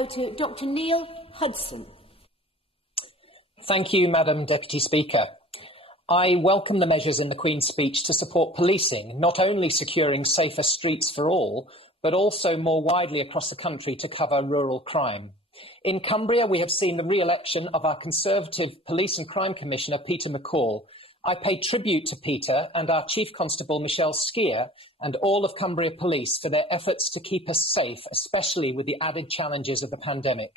go to Dr Neil Hudson. Thank you, Madam Deputy Speaker. I welcome the measures in the Queen's speech to support policing, not only securing safer streets for all, but also more widely across the country to cover rural crime. In Cumbria, we have seen the re-election of our Conservative Police and Crime Commissioner, Peter McCall. I pay tribute to Peter and our Chief Constable, Michelle Skier, and all of Cumbria Police for their efforts to keep us safe, especially with the added challenges of the pandemic.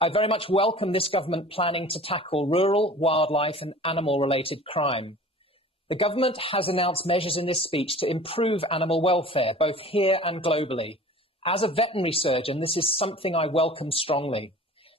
I very much welcome this government planning to tackle rural, wildlife and animal-related crime. The government has announced measures in this speech to improve animal welfare, both here and globally. As a veterinary surgeon, this is something I welcome strongly.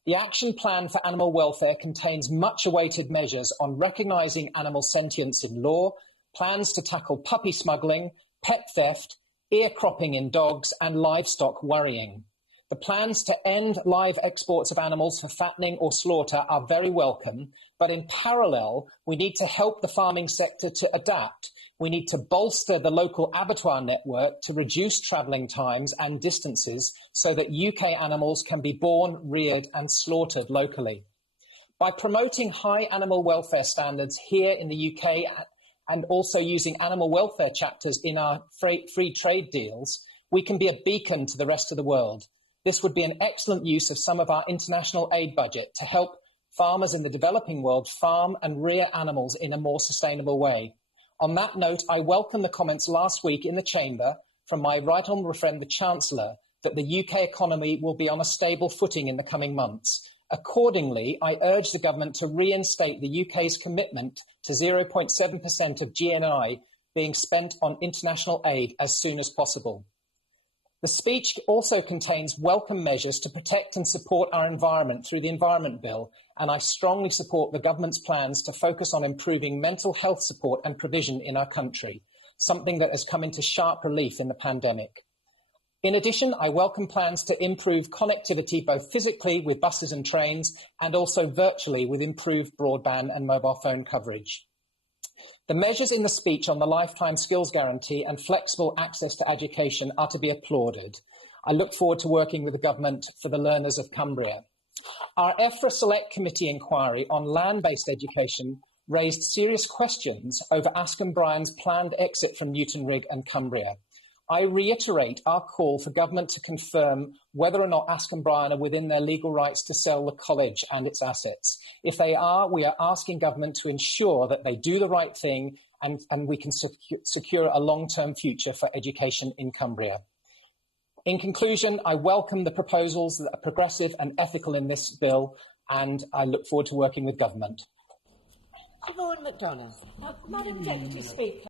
The Action Plan for Animal Welfare contains much-awaited measures on recognising animal sentience in law, plans to tackle puppy smuggling, pet theft, ear cropping in dogs and livestock worrying. The plans to end live exports of animals for fattening or slaughter are very welcome, but in parallel, we need to help the farming sector to adapt. We need to bolster the local abattoir network to reduce travelling times and distances so that UK animals can be born, reared and slaughtered locally. By promoting high animal welfare standards here in the UK and also using animal welfare chapters in our free trade deals, we can be a beacon to the rest of the world. This would be an excellent use of some of our international aid budget to help farmers in the developing world farm and rear animals in a more sustainable way. On that note, I welcome the comments last week in the Chamber from my Right Honourable friend, the Chancellor, that the UK economy will be on a stable footing in the coming months. Accordingly, I urge the Government to reinstate the UK's commitment to 0.7% of GNI being spent on international aid as soon as possible. The speech also contains welcome measures to protect and support our environment through the Environment Bill, and I strongly support the Government's plans to focus on improving mental health support and provision in our country, something that has come into sharp relief in the pandemic. In addition, I welcome plans to improve connectivity both physically with buses and trains and also virtually with improved broadband and mobile phone coverage. The measures in the speech on the Lifetime Skills Guarantee and flexible access to education are to be applauded. I look forward to working with the Government for the learners of Cumbria. Our EFRA Select Committee inquiry on land-based education raised serious questions over Askham Bryan's planned exit from Newton Rigg and Cumbria. I reiterate our call for Government to confirm whether or not Askham Bryan are within their legal rights to sell the college and its assets. If they are, we are asking Government to ensure that they do the right thing and we can secure a long-term future for education in Cumbria. In conclusion, I welcome the proposals that are progressive and ethical in this bill, and I look forward to working with Government. Madam Deputy Speaker.